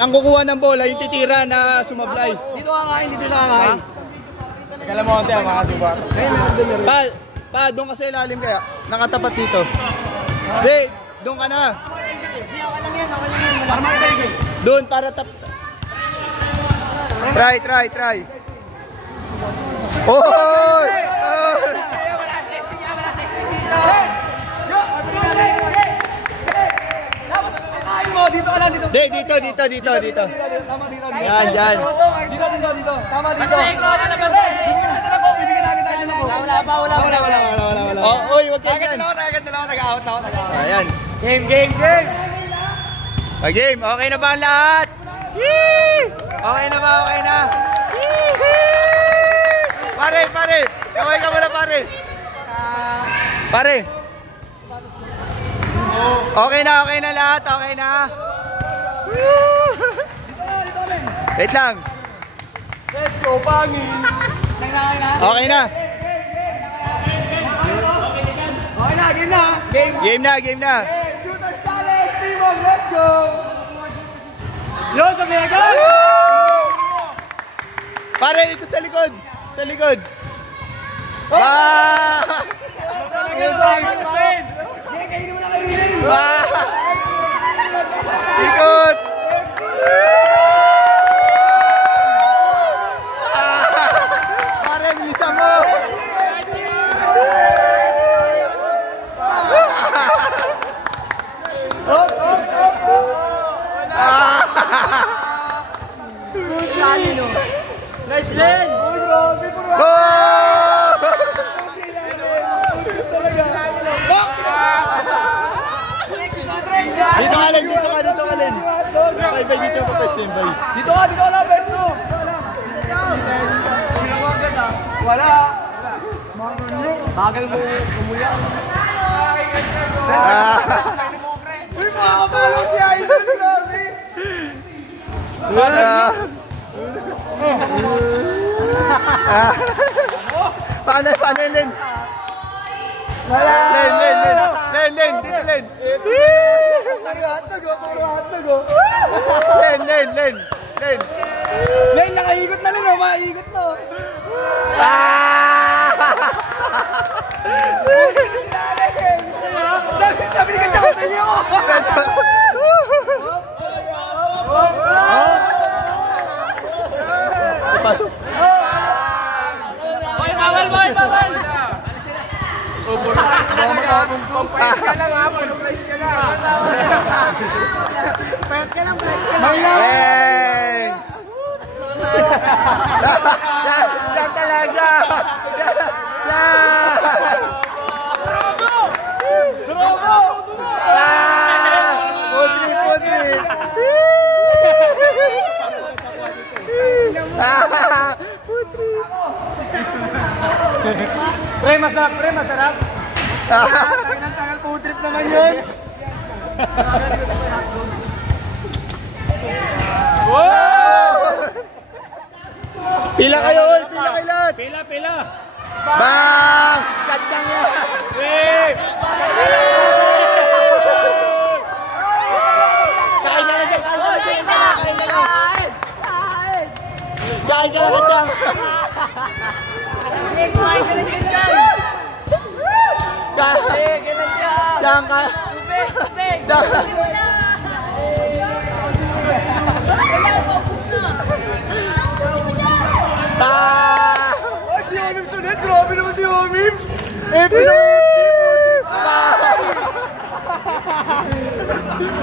Ang kukuha ng bola, yung titira na sumablay. Dito kakain, dito siya kakain. Kala mo konti, makasubat. Pa, doon kasi ilalim kaya. Nakatapat dito. Hindi, doon ka na. Okay lang yan. Doon, para tap... Try. Oh! Dito ka lang, dito. Dito. Tama dito. Yan, dyan. Dito. Tama dito. Wala. Oh, oy, wag kayo dyan. Dalawa, nag-out ako. Ayan. Game. Game, okay na ba ang lahat? Okay na ba? Pare. Kaway ka muna, pare. Pare. Okay na lahat. Okay na. Wait lang. Let's go, Pangi. Okay na. Game na. Shooters challenge, teamwork, let's go. Yo, sa mega. Pare, ikot sa likod. Ikot. Pare, bilisan mo. Nice lane. Dito ka rin. Dito pa testing bay. Dito ka lang, best no. Wala. Bagal mo kumuya. Uy, makakapalo si Idol, grabe. Paano yun? Wala. Len, dito Len. Puro hotdog. Len. Len, nakaikot na Len, maiikot na. Sabi ni Kachamatan niyo ako. Pasok. Bawal. Pwede ka lang ha, price ka lang. Yan talaga. Drogo. Pre, masarap. Tagal po trip naman yun. Wow! Pila kayo lahat. Pila. Bang! Kacang yan. Kain ka lang kacang. Diyan ka. Tubig. Ay, si Omims ulit. Grabe naman si Omims.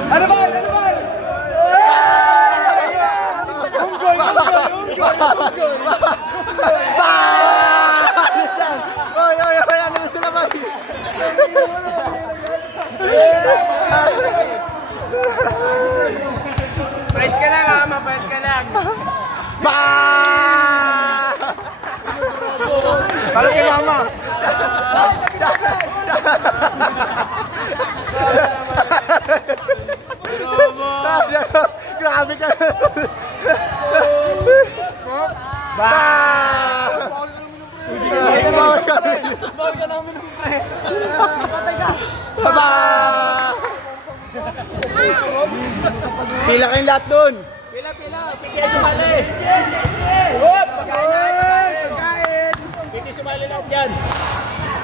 Ano ba? Unggol. Oy, ano na sila ba? Price ka lang ha, ma-price ka lang. Parang kay mama. Grabe ka. Bawal ka namin ng pre. Pila kayong lahat doon. Pila. Piki sumali. Whoop! Pagkain! Piki sumali lahat dyan.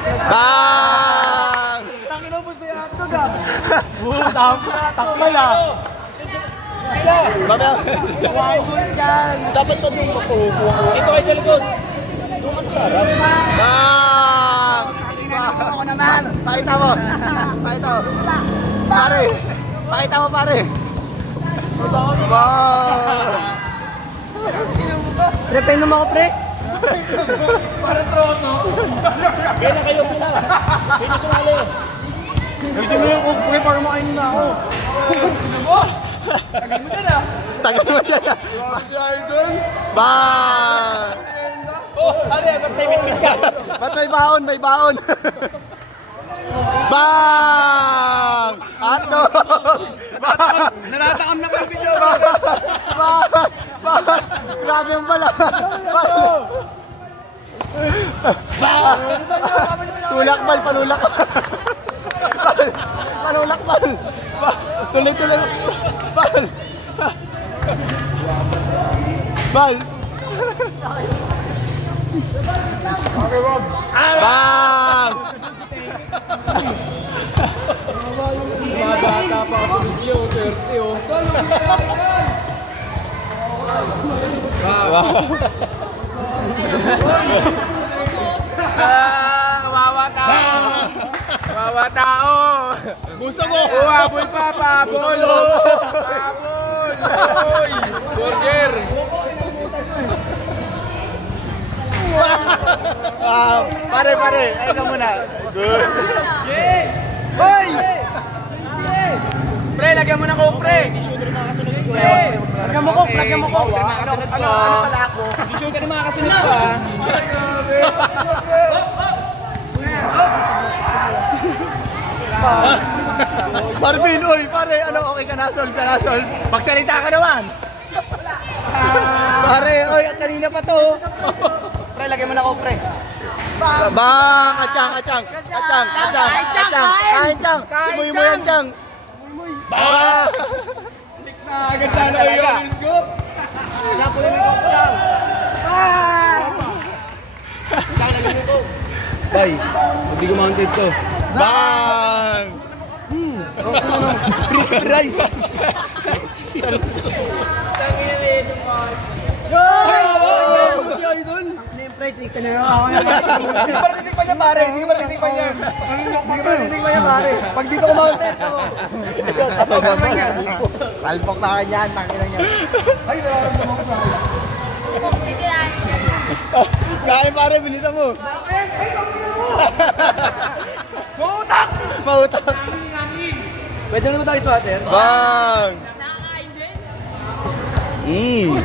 Bang! Tangin na ubos na yung hotdog ah. Takmal ah. Pila! Dapat pa doon makukuha. Ito kayo sa likod. Doon ka sa harap. Bang! Ako naman. Pakita mo. Pakita mo. Pare. Pakita mo, pare. Bang! Pre, painom ako pre. Parang troso. Kaya na kayo pila. Piki sumali. Gusto mo yung pre para makainin na ako. Tagal mo dyan ah. Tagal mo yan. Bang! Oh, ano yan? Ba't may bitbit ka? Ba't may baon? May baon. Bang! Ato! Nalatakam na ko yung video. Bang! Bang! Grabe yung bala. Bang! Tulakbal, panulakbal. Panulakbal. Tuloy-tuloy. Bal! Bal! Bang! Mabata pa ako video, 30 oh. Kawawa tao. Buso mo! Habol pa, habol. Habol. Burger. Pare, ayun ka muna. Good. Hoy! Pre, lagyan mo ng coke, pre. Lagyan mo coke. Ano pala ako? Hindi siya ka na makakasunod ka. Marvin, oy, pare, ano, okay ka na, solve ka na, solve. Pagsalita ka naman! Pare, oy, kanina pa to. Pre, lagyan mo ng coke, pre. Bang! Achang! Imuy mo yan, Chang! Bang! Ganda na kayo, Miss Scoop. Bay, hindi ko mounted to. Bang! Crispy rice! Hindi pa natitikpan niya, pare. Hindi pa natitikpan niya. Pag dito ko mounted, talpok na kanyan, pakita niya. Ay, nararamdaman ko sa akin. Kain pare, bilisan mo. Mautak! Mautak. Pwede naman tayo swatter? Bang! Nakakain din. Mmm.